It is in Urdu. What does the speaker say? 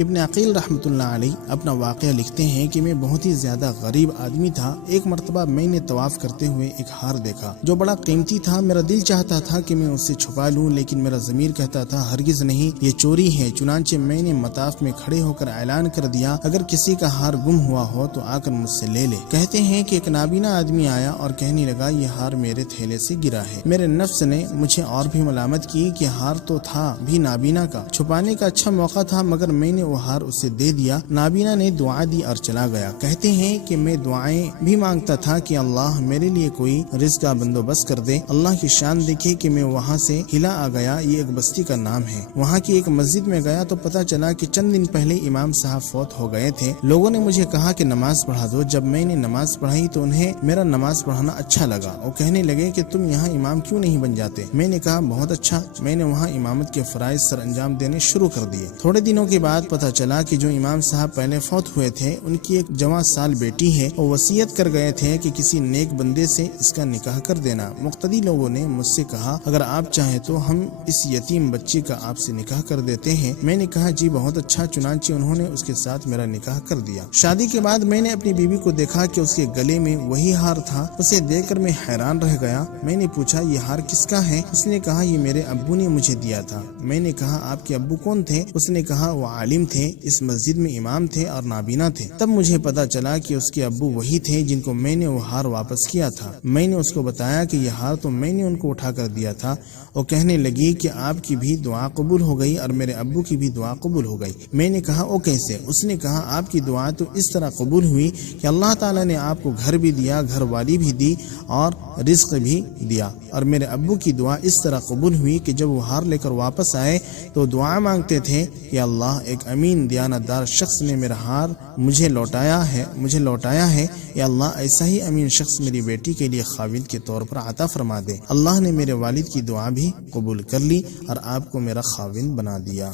ابن عقیل رحمۃ اللہ علیہ اپنا واقعہ لکھتے ہیں کہ میں بہت ہی زیادہ غریب آدمی تھا۔ ایک مرتبہ میں نے طواف کرتے ہوئے ایک ہار دیکھا جو بڑا قیمتی تھا۔ میرا دل چاہتا تھا کہ میں اسے چھپا لوں، لیکن میرا ضمیر کہتا تھا ہرگز نہیں، یہ چوری ہے۔ چنانچہ میں نے مطاف میں کھڑے ہو کر اعلان کر دیا، اگر کسی کا ہار گم ہوا ہو تو آ کر مجھ سے لے لے۔ کہتے ہیں کہ ایک نابینا آدمی آیا اور کہنے لگا یہ ہار میرے تھیلے سے گرا ہے۔ میرے نفس نے مجھے اور بھی ملامت کی کہ ہار تو تھا بھی نابینا کا، چھپانے کا اچھا موقع تھا، مگر میں نے وہ ہار اسے دے دیا۔ نابینا نے دعا دی اور چلا گیا۔ کہتے ہیں کہ میں دعائیں بھی مانگتا تھا کہ اللہ میرے لیے کوئی رزق کا بندوبست کر دے۔ اللہ کی شان دیکھے کہ میں وہاں سے ہلا آ گیا۔ یہ ایک بستی کا نام ہے۔ وہاں کی ایک مسجد میں گیا تو پتہ چلا کہ چند دن پہلے امام صاحب فوت ہو گئے تھے۔ لوگوں نے مجھے کہا کہ نماز پڑھا دو۔ جب میں نے نماز پڑھائی تو انہیں میرا نماز پڑھانا اچھا لگا۔ وہ کہنے لگے کہ تم یہاں امام کیوں نہیں بن جاتے؟ میں نے کہا بہت اچھا۔ میں نے وہاں امامت کے فرائض سر انجام دینے شروع کر دیے۔ تھوڑے دنوں کے بعد پتہ چلا کہ جو امام صاحب پہلے فوت ہوئے تھے ان کی ایک جوان سال بیٹی ہے۔ وہ وصیت کر گئے تھے کہ کسی نیک بندے سے اس کا نکاح کر دینا۔ مقتدی لوگوں نے مجھ سے کہا اگر آپ چاہیں تو ہم اس یتیم بچی کا آپ سے نکاح کر دیتے ہیں۔ میں نے کہا جی بہت اچھا۔ چنانچہ انہوں نے اس کے ساتھ میرا نکاح کر دیا۔ شادی کے بعد میں نے اپنی بیوی کو دیکھا کہ اس کے گلے میں وہی ہار تھا۔ اسے دیکھ کر میں حیران رہ گیا۔ میں نے پوچھا یہ ہار کس کا ہے؟ اس نے کہا یہ میرے ابو نے مجھے دیا تھا۔ میں نے کہا آپ کے ابو کون تھے؟ اس نے کہا وہ عالم تھے، اس مسجد میں امام تھے اور نابینا تھے۔ تب مجھے پتا چلا کہ اس کے ابو وہی تھے جن کو میں نے وہ ہار واپس کیا تھا۔ میں نے اس کو بتایا کہ یہ ہار تو میں نے ان کو اٹھا کر دیا تھا۔ وہ کہنے لگی کہ آپ کی بھی دعا قبول ہو گئی اور میرے ابو کی بھی دعا قبول ہو گئی۔ میں نے کہا وہ کیسے؟ اس نے کہا آپ کی دعا تو اس طرح قبول ہوئی کہ اللہ تعالیٰ نے آپ کو گھر بھی دیا، گھر والی بھی دی اور رزق بھی دیا، اور میرے ابو کی دعا اس طرح قبول ہوئی کہ جب وہ ہار لے کر واپس آئے تو دعا مانگتے تھے کہ اللہ ایک امین دیانت دار شخص نے میرا ہار مجھے لوٹایا ہے، یا اللہ ایسا ہی امین شخص میری بیٹی کے لیے خاوند کے طور پر عطا فرما دے۔ اللہ نے میرے والد کی دعا بھی قبول کر لی اور آپ کو میرا خاوند بنا دیا۔